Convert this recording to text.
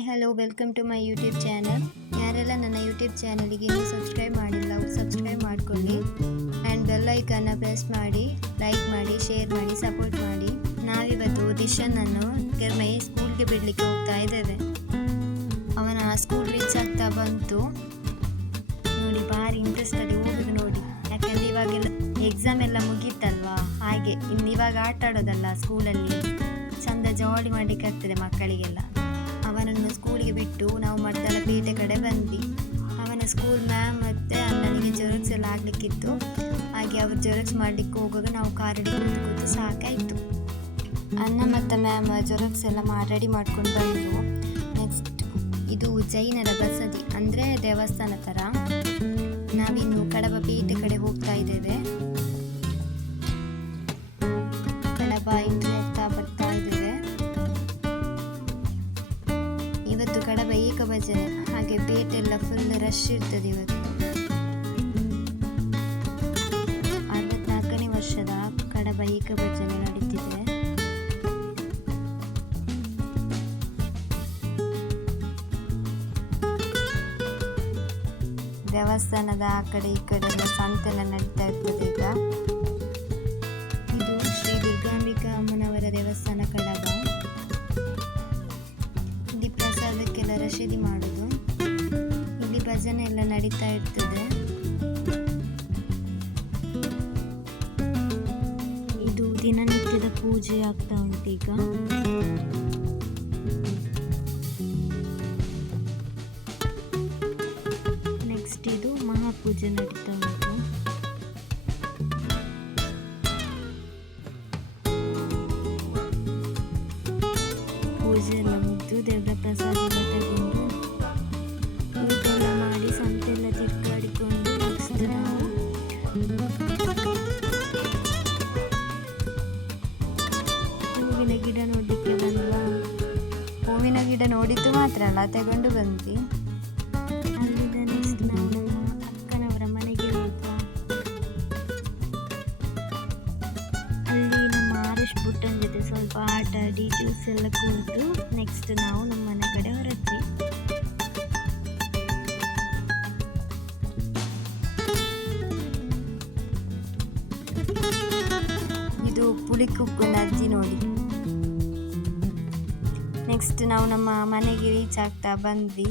Hi hello welcome to my YouTube channel. ಯಾರೆಲ್ಲ ನನ್ನ YouTube ಚಾನಲಿಗೆ ಇನ್ನೂ ಸಬ್ಸ್ಕ್ರೈಬ್ ಮಾಡಿಲ್ಲ ಅವ್ರು ಸಬ್ಸ್ಕ್ರೈಬ್ ಮಾಡಿಕೊಳ್ಳಿ ಆ್ಯಂಡ್ ಬೆಲ್ ಐಕನ್ನ ಪ್ರೆಸ್ ಮಾಡಿ, ಲೈಕ್ ಮಾಡಿ, ಶೇರ್ ಮಾಡಿ, ಸಪೋರ್ಟ್ ಮಾಡಿ. ನಾವಿವತ್ತು ದಿಶನನ್ನು ಕೆರ್ಮೈ ಸ್ಕೂಲ್ಗೆ ಬಿಡಲಿಕ್ಕೆ ಹೋಗ್ತಾ ಇದ್ದೇವೆ. ಅವನ ಸ್ಕೂಲ್ ರೀಚ್ ಆಗ್ತಾ ಬಂತು ನೋಡಿ, ಭಾರಿ ಇಂಟ್ರೆಸ್ಟಲ್ಲಿ ಹೋಗೋದು ನೋಡಿ. ಯಾಕಂದರೆ ಇವಾಗೆಲ್ಲ ಎಕ್ಸಾಮ್ ಎಲ್ಲ ಮುಗೀತಲ್ವಾ, ಹಾಗೆ ಇವಾಗ ಆಟ ಆಡೋದಲ್ಲ ಸ್ಕೂಲಲ್ಲಿ, ಚಂದ ಜಾಲಿ ಮಾಡಲಿಕ್ಕೆ ಆಗ್ತದೆ ಮಕ್ಕಳಿಗೆಲ್ಲ. ಅವನನ್ನು ಸ್ಕೂಲಿಗೆ ಬಿಟ್ಟು ನಾವು ಮಡ್ದಲ ಪೇಟೆ ಕಡೆ ಬಂದ್ವಿ. ಅವನ ಸ್ಕೂಲ್ ಮ್ಯಾಮ್ ಮತ್ತು ಅಣ್ಣನಿಗೆ ಜೆರಾಕ್ಸ್ ಎಲ್ಲ ಆಗಲಿಕ್ಕಿತ್ತು. ಹಾಗೆ ಅವ್ರು ಜೆರಾಕ್ಸ್ ಮಾಡಲಿಕ್ಕೆ ಹೋಗುವಾಗ ನಾವು ಕಾರಲ್ಲಿ ಕೂತು ಸಾಕಾಯಿತು. ಅಣ್ಣ ಮತ್ತು ಮ್ಯಾಮ್ ಜೆರಾಕ್ಸ್ ಎಲ್ಲ ರೆಡಿ ಮಾಡ್ಕೊಂಡು ಬಂದರು. ನೆಕ್ಸ್ಟ್ ಇದು ಜೈನರ ಬಸದಿ, ಅಂದರೆ ದೇವಸ್ಥಾನ ಥರ. ನಾವಿನ್ನು ಕಡಬ ಪೇಟೆ ಕಡೆ ಹೋಗ್ತಾ ಇದ್ದೇವೆ. ಕಡಬ ಇಂಟರ್ನೆಟ್ ಬರ್ತಾ ಇದ್ದೇವೆ. ಇವತ್ತು ಕಡಬ ಏಕಭಜನೆ, ಹಾಗೆ ಪೇಟೆ ಎಲ್ಲ ಫುಲ್ ರಶ್ ಇರ್ತದೆ. ಇವತ್ತು 64ನೇ ವರ್ಷದ ಕಡಬ ಏಕಭಜನೆ ನಡೀತಿದೆ. ದೇವಸ್ಥಾನದ ಆ ಕಡೆ ಈ ಕಡೆ ಎಲ್ಲ ಸಂತೆಲ್ಲ ನಡೀತಾ ಇರ್ತದೆ. ಈಗ ಇದು ಶ್ರೀ ದುರ್ಗಾಂಬಿಕಾ ಅಮ್ಮನವರ ದೇವಸ್ಥಾನ ಕಡಬ. ಇಲ್ಲಿ ಪ್ರಸಾದಕ್ಕೆಲ್ಲ ರಶೀದಿ ಮಾಡೋದು. ಇಲ್ಲಿ ಭಜನೆ ಎಲ್ಲ ನಡೀತಾ ಇರ್ತದೆ. ಇದು ದಿನನಿತ್ಯದ ಪೂಜೆ ಆಗ್ತಾ ಉಂಟು ಈಗ. ನೆಕ್ಸ್ಟ್ ಇದು ಮಹಾಪೂಜೆ ನಡೀತಾ ಉಂಟು. ಪೂಜೆ ಎಲ್ಲ ಮುಗಿದು ದೇವರ ಪ್ರಸಾದ ಎಲ್ಲ ತಗೊಂಡು ಊಟ ಎಲ್ಲ ಮಾಡಿ ಸಂತೆಲ್ಲ ತಿರ್ಗಾಡಿಕೊಂಡು ನೆಕ್ಸ್ಟ್ ನಾವು ಹೂವಿನ ಗಿಡ ನೋಡಲಿಕ್ಕೆ ಬಂದ್ವಾ. ಹೂವಿನ ಗಿಡ ನೋಡಿದ್ದು ಮಾತ್ರ ಅಲ್ಲ, ತಗೊಂಡು ಬಂದ್ವಿ. ಅಲ್ಲಿಂದ ನೆಕ್ಸ್ಟ್ ನಾವು ನಮ್ಮ ಅಕ್ಕನವರ ಮನೆಗೆ ಹೋದ್ವಾ. ಅಲ್ಲಿ ನಮ್ಮ ಆರುಷ್ ಪುಟ್ಟನ ಜೊತೆ ಸ್ವಲ್ಪ ಆಟ ಆಡಿ ಜ್ಯೂಸ್ ಎಲ್ಲ ಕುಡಿದು ನೆಕ್ಸ್ಟ್ ನಾವು ನಮ್ಮ ಮನೆ ಕಡೆ ಹೊರಟ್ವಿ. ಇದು ಪುಳಿಕುಕ್ಕು ನದಿ ನೋಡಿ. ನೆಕ್ಸ್ಟ್ ನಾವು ನಮ್ಮ ಮನೆಗೆ ರೀಚ್ ಆಗ್ತಾ ಬಂದ್ವಿ.